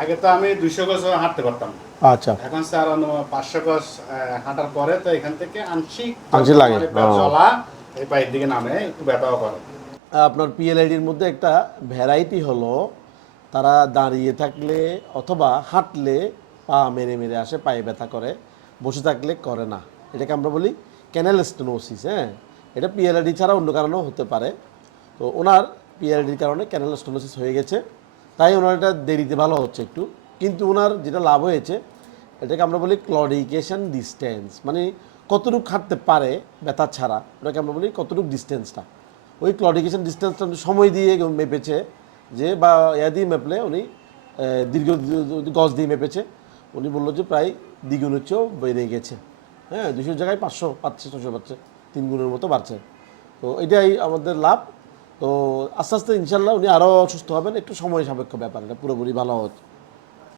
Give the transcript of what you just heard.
আগে তো আমি 200 গজ হাঁটতে পারতাম না। আচ্ছা, এখন স্যার 500 গজ হাঁটার পরে তো এখান থেকে আংশিক আংশিক লাগে। মানে পা জ্বলা, এই পায়ের দিকে নামে, একটু ব্যথাও করে। আপনার পিএলআইডির মধ্যে একটা ভ্যারাইটি হলো তারা দাঁড়িয়ে থাকলে অথবা হাঁটলে পা মেরে মেরে আসে, পায়ে ব্যথা করে, বসে থাকলে করে না। এটাকে আমরা বলি ক্যানাল স্টেনোসিস। হ্যাঁ, এটা পিএলআইডি ছাড়া অন্য কারণেও হতে পারে। তো ওনার পিএলআইডির কারণে ক্যানাল স্টেনোসিস হয়ে গেছে, তাই ওনার এটা দেরিতে ভালো হচ্ছে একটু। কিন্তু ওনার যেটা লাভ হয়েছে, এটাকে আমরা বলি ক্লডিকেশন ডিস্টেন্স, মানে কতটুকু হাঁটতে পারে ব্যথা ছাড়া, ওটাকে আমরা বলি কতটুকু ডিস্টেন্সটা। ওই ক্লডিকেশন ডিস্টেন্সটা সময় দিয়ে মেপেছে, যে বা ইয়া দিয়ে মেপলে উনি দীর্ঘ গজ দিয়ে মেপেছে, উনি বললো যে প্রায় দ্বিগুণের চেয়েও বেড়ে গেছে। হ্যাঁ, 200 জায়গায় 500 পাচ্ছে, 600 পাচ্ছে, 3 গুণের মতো বাড়ছে। তো এটাই আমাদের লাভ। তো আস্তে আস্তে ইনশাল্লাহ উনি আরও সুস্থ হবেন, একটু সময় সাপেক্ষ ব্যাপার, এটা পুরোপুরি ভালো